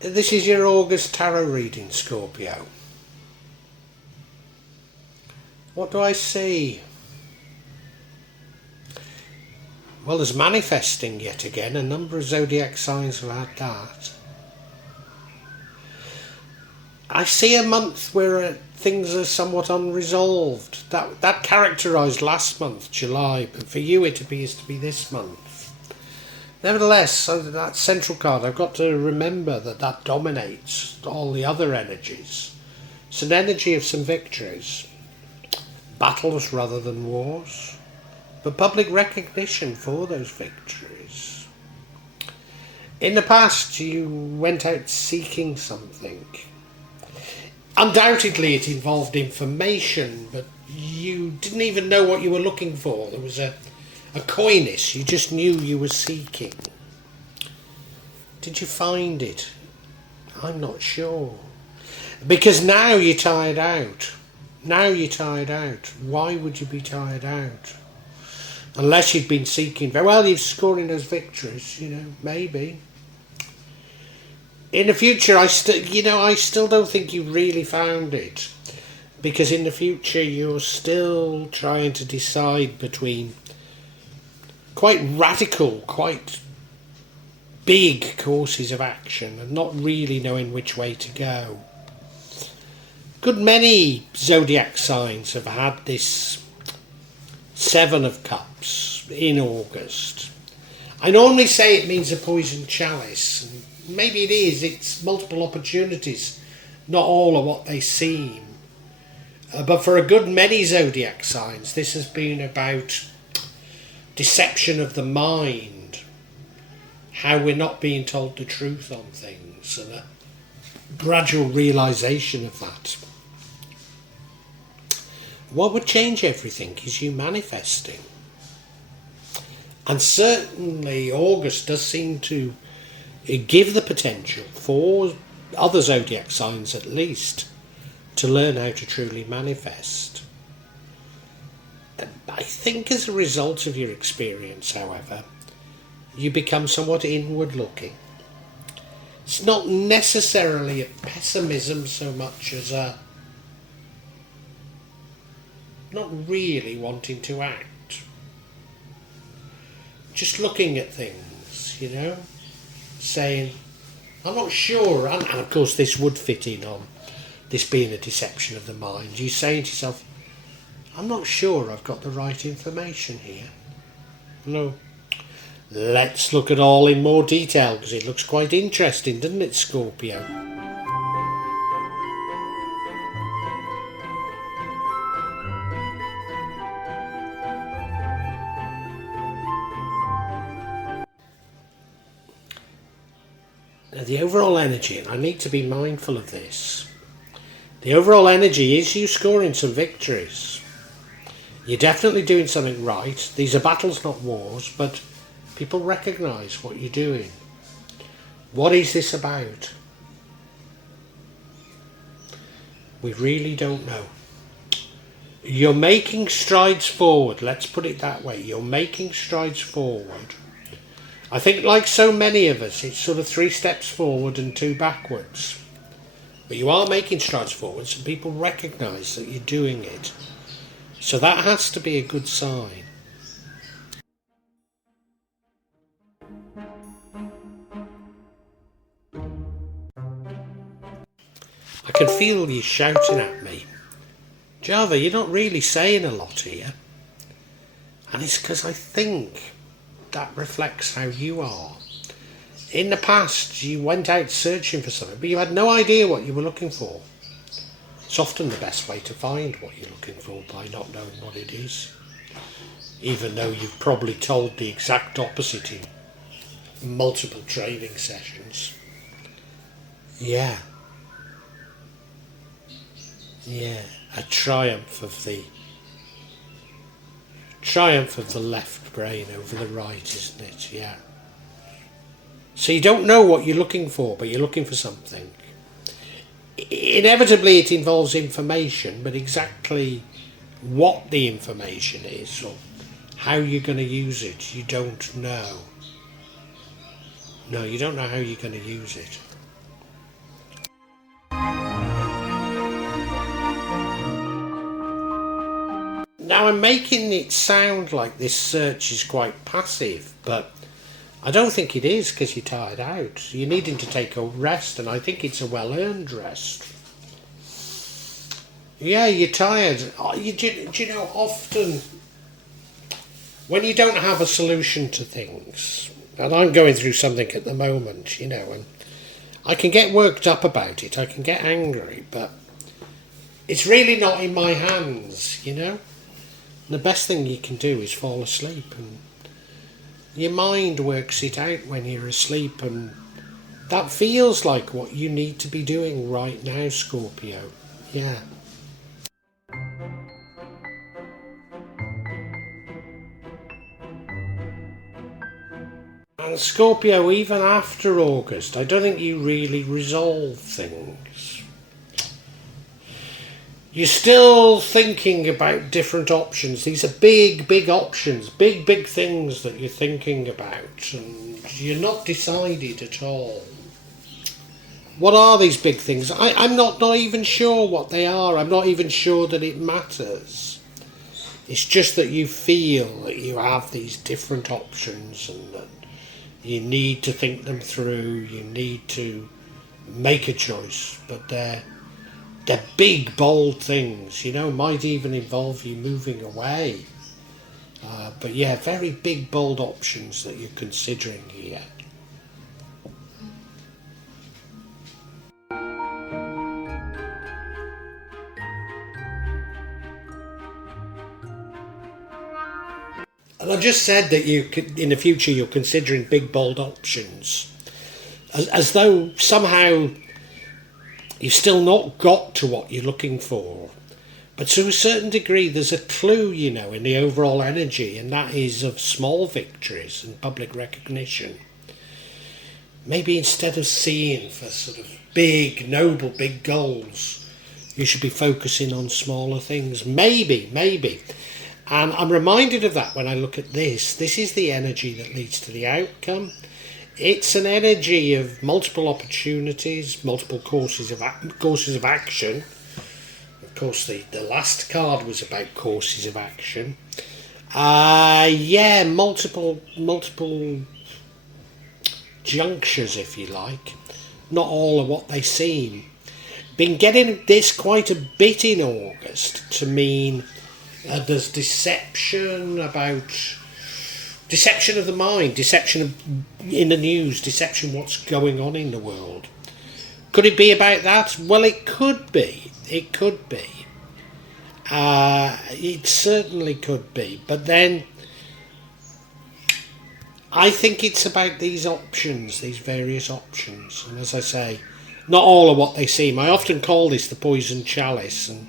This is your August tarot reading, Scorpio. What do I see? Well, there's manifesting yet again. A number of zodiac signs have had that. I see a month where things are somewhat unresolved. That characterised last month, July, but for you it appears to be this month. Nevertheless, so that central card, I've got to remember that dominates all the other energies. It's an energy of some victories. Battles rather than wars. But public recognition for those victories. In the past, you went out seeking something. Undoubtedly, it involved information, but you didn't even know what you were looking for. There was a coyness. You just knew you were seeking. Did you find it? I'm not sure. Because now you're tired out. Now you're tired out. Why would you be tired out? Unless you'd been seeking very well, you're scoring those victories, maybe. In the future, I still don't think you really found it. Because in the future, you're still trying to decide between quite radical, quite big courses of action and not really knowing which way to go. Good many zodiac signs have had this Seven of Cups in August. I normally say it means a poisoned chalice, and maybe it is. It's multiple opportunities, not all are what they seem. But for a good many zodiac signs, this has been about deception of the mind, how we're not being told the truth on things, and a gradual realisation of that. What would change everything is you manifesting. And certainly August does seem to give the potential for other zodiac signs at least to learn how to truly manifest. I think as a result of your experience, however, you become somewhat inward looking. It's not necessarily a pessimism so much as a not really wanting to act. Just looking at things, saying, I'm not sure, and of course this would fit in on this being a deception of the mind. You saying to yourself, I'm not sure I've got the right information here. No. Let's look at all in more detail because it looks quite interesting, doesn't it, Scorpio? Now the overall energy, and I need to be mindful of this, the overall energy is you scoring some victories. You're definitely doing something right. These are battles, not wars, but people recognise what you're doing. What is this about? We really don't know. You're making strides forward, let's put it that way. You're making strides forward. I think like so many of us, it's sort of 3 steps forward and 2 backwards. But you are making strides forwards and people recognise that you're doing it. So that has to be a good sign. I can feel you shouting at me. Java, you're not really saying a lot here. And it's because I think that reflects how you are. In the past, you went out searching for something, but you had no idea what you were looking for. It's often the best way to find what you're looking for by not knowing what it is. Even though you've probably told the exact opposite in multiple training sessions. Yeah, a triumph of the left brain over the right, isn't it? Yeah. So you don't know what you're looking for, but you're looking for something. Inevitably it involves information, but exactly what the information is or how you're going to use it, you don't know. No, you don't know how you're going to use it. Now, I'm making it sound like this search is quite passive, but I don't think it is, because you're tired out. You're needing to take a rest, and I think it's a well-earned rest. Yeah, you're tired. Do you know, often when you don't have a solution to things, and I'm going through something at the moment, you know, and I can get worked up about it, I can get angry, but it's really not in my hands, you know. The best thing you can do is fall asleep, and your mind works it out when you're asleep, and that feels like what you need to be doing right now, Scorpio. Yeah. And Scorpio, even after August, I don't think you really resolve things. You're still thinking about different options. These are big, big options, big, big things that you're thinking about, and you're not decided at all. What are these big things? I'm not even sure what they are. I'm not even sure that it matters. It's just that you feel that you have these different options, and that you need to think them through. You need to make a choice, but they're big, bold things, you know, might even involve you moving away. But yeah, very big, bold options that you're considering here. And I've just said that in the future you're considering big, bold options, as though somehow you've still not got to what you're looking for. But to a certain degree, there's a clue, you know, in the overall energy, and that is of small victories and public recognition. Maybe instead of seeing for sort of big, noble, big goals, you should be focusing on smaller things. Maybe. And I'm reminded of that when I look at this. This is the energy that leads to the outcome. It's an energy of multiple opportunities, multiple courses of action. Of course, the last card was about courses of action. Multiple junctures, if you like. Not all of what they seem. Been getting this quite a bit in August to mean there's deception of the mind, deception in the news, deception what's going on in the world. Could it be about that? Well, it could be. It could be. It certainly could be. But then I think it's about these options, these various options. And as I say, not all of what they seem. I often call this the poison chalice, and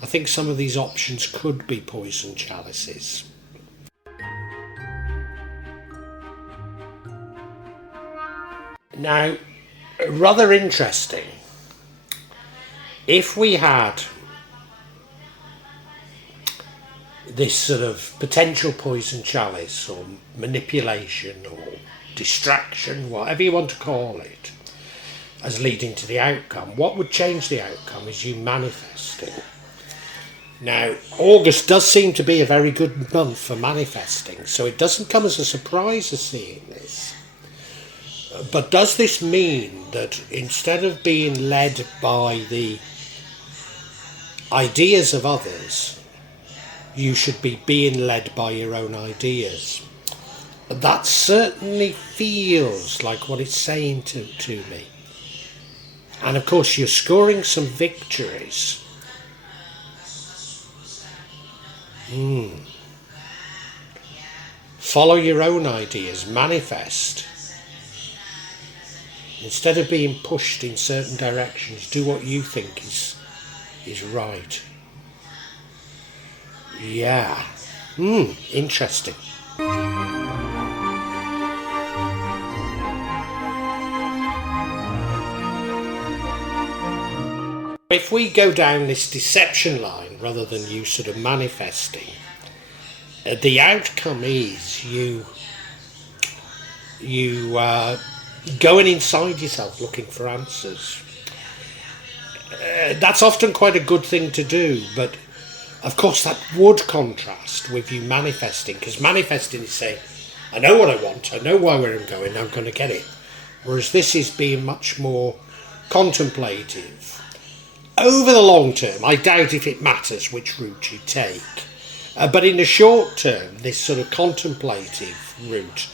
I think some of these options could be poison chalices. Now, rather interesting, if we had this sort of potential poison chalice, or manipulation, or distraction, whatever you want to call it, as leading to the outcome, what would change the outcome is you manifesting. Now, August does seem to be a very good month for manifesting, so it doesn't come as a surprise as seeing this. But does this mean that instead of being led by the ideas of others, you should be being led by your own ideas? That certainly feels like what it's saying to me. And of course, you're scoring some victories. Follow your own ideas, manifest. Instead of being pushed in certain directions, do what you think is right. Yeah. Interesting. If we go down this deception line rather than you sort of manifesting, the outcome is you going inside yourself looking for answers. That's often quite a good thing to do, but Of course, that would contrast with you manifesting, because manifesting is saying, I know what I want, I know where I'm going, I'm going to get it. Whereas this is being much more contemplative. Over the long term, I doubt if it matters which route you take. But in the short term, this sort of contemplative route,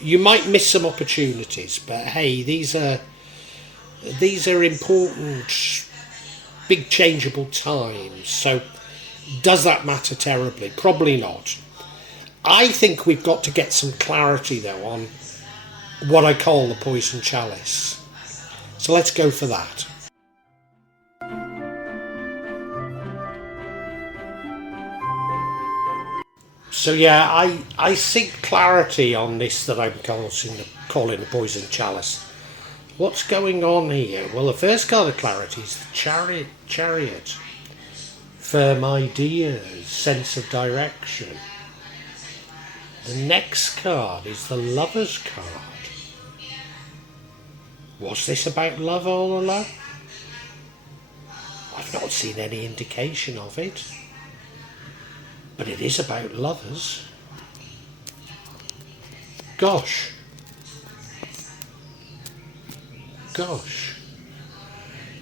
you might miss some opportunities. But hey, these are important, big changeable times. So does that matter terribly? Probably not. I think we've got to get some clarity though on what I call the poison chalice. So let's go for that. So yeah, I seek clarity on this that I'm calling the poison chalice. What's going on here? Well, the first card of clarity is the chariot. Firm ideas, sense of direction. The next card is the Lover's card. Was this about love all along? I've not seen any indication of it. But it is about lovers. Gosh.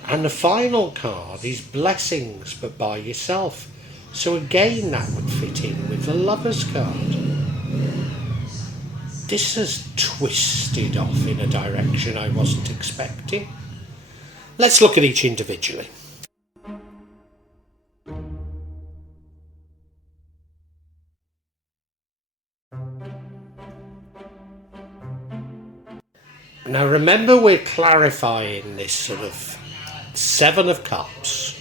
And the final card is blessings, but by yourself. So again, that would fit in with the Lover's card. This has twisted off in a direction I wasn't expecting. Let's look at each individually. Now remember, we're clarifying this sort of Seven of Cups,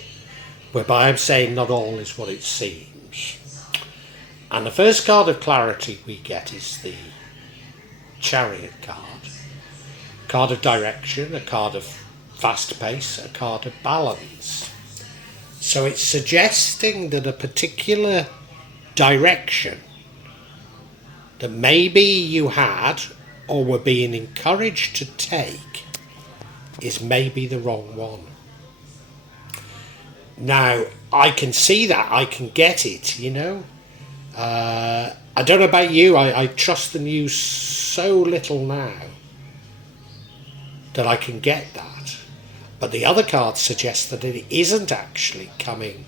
whereby I'm saying not all is what it seems. And the first card of clarity we get is the Chariot card. A card of direction, a card of fast pace, a card of balance. So it's suggesting that a particular direction that maybe you had or were being encouraged to take is maybe the wrong one. Now, I can see that, I can get it, you know. I don't know about you, I trust the news so little now that I can get that. But the other card suggests that it isn't actually coming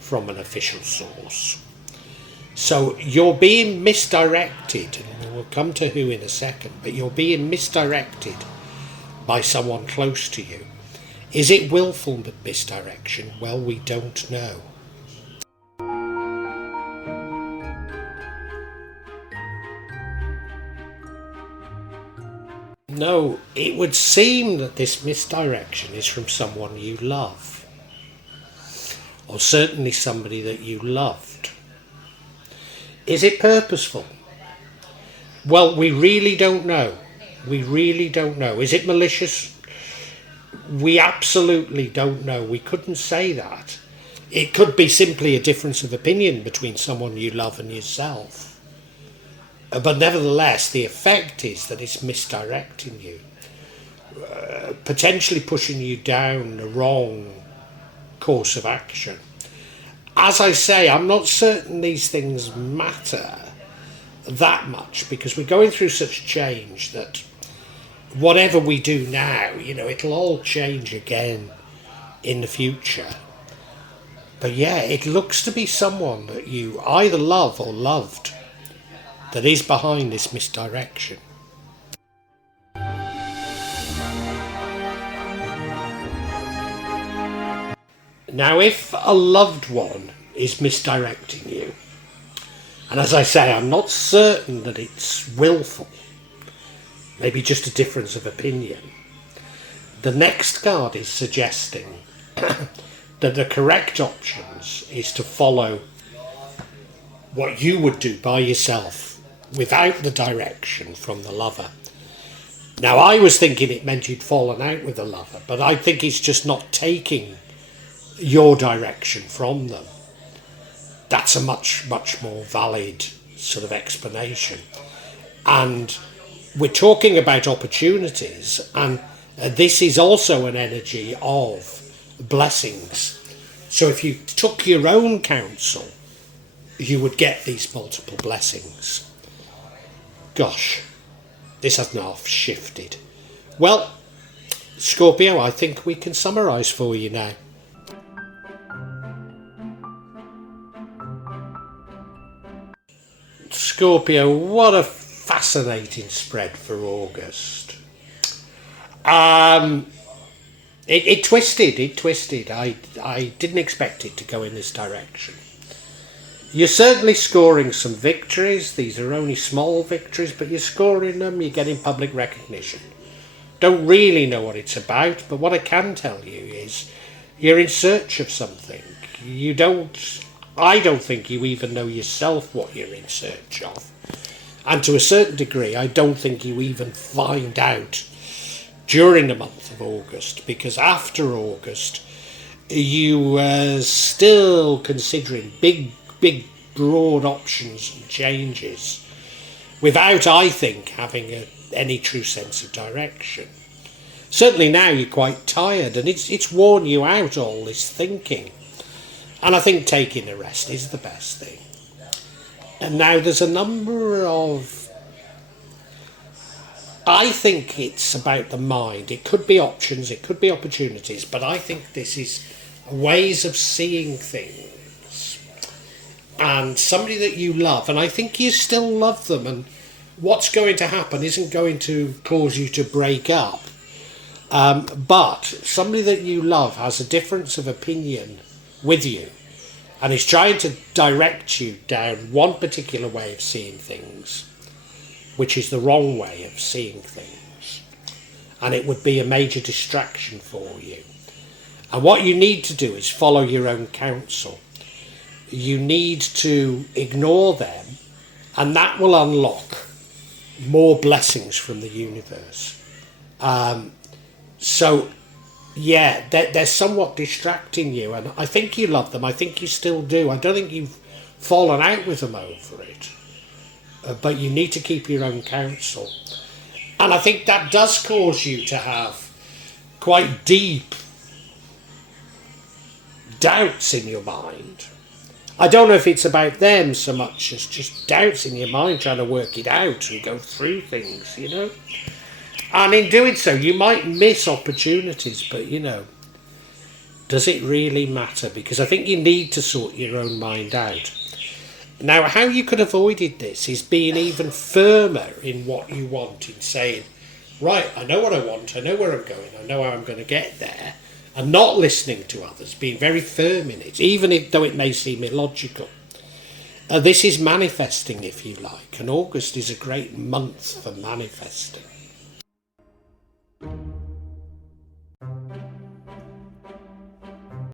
from an official source. So you're being misdirected, and we'll come to who in a second, but you're being misdirected by someone close to you. Is it willful misdirection? Well, we don't know. No, it would seem that this misdirection is from someone you love, or certainly somebody that you loved. Is it purposeful? Well, we really don't know. We really don't know. Is it malicious? We absolutely don't know. We couldn't say that. It could be simply a difference of opinion between someone you love and yourself. But nevertheless, the effect is that it's misdirecting you, potentially pushing you down the wrong course of action. As I say, I'm not certain these things matter that much, because we're going through such change that whatever we do now, you know, it'll all change again in the future. But yeah, it looks to be someone that you either love or loved that is behind this misdirection. Now, if a loved one is misdirecting you, and as I say, I'm not certain that it's willful, maybe just a difference of opinion, the next card is suggesting that the correct options is to follow what you would do by yourself without the direction from the lover. Now, I was thinking it meant you'd fallen out with the lover, but I think it's just not taking your direction from them. That's a much, much more valid sort of explanation. And we're talking about opportunities, and this is also an energy of blessings. So if you took your own counsel, you would get these multiple blessings. Gosh, this hasn't half shifted. Well, Scorpio, I think we can summarise for you now. Scorpio, what a fascinating spread for August. It twisted. I didn't expect it to go in this direction. You're certainly scoring some victories. These are only small victories, but you're scoring them, you're getting public recognition. Don't really know what it's about, but what I can tell you is you're in search of something. I don't think you even know yourself what you're in search of. And to a certain degree, I don't think you even find out during the month of August, because after August, you are still considering big, broad options and changes without, I think, having any true sense of direction. Certainly now you're quite tired, and it's worn you out, all this thinking. And I think taking a rest is the best thing. And now there's a number of... I think it's about the mind. It could be options, it could be opportunities, but I think this is ways of seeing things. And somebody that you love, and I think you still love them, and what's going to happen isn't going to cause you to break up. But somebody that you love has a difference of opinion with you, and is trying to direct you down one particular way of seeing things, which is the wrong way of seeing things, and it would be a major distraction for you. And what you need to do is follow your own counsel. You need to ignore them, and that will unlock more blessings from the universe. So yeah, they're somewhat distracting you, and I think you love them. I think you still do. I don't think you've fallen out with them over it. But you need to keep your own counsel. And I think that does cause you to have quite deep doubts in your mind. I don't know if it's about them so much as just doubts in your mind, trying to work it out and go through things, you know. And in doing so, you might miss opportunities, but, you know, does it really matter? Because I think you need to sort your own mind out. Now, how you could have avoided this is being even firmer in what you want, in saying, right, I know what I want, I know where I'm going, I know how I'm going to get there, and not listening to others, being very firm in it, even though it may seem illogical. This is manifesting, if you like, and August is a great month for manifesting.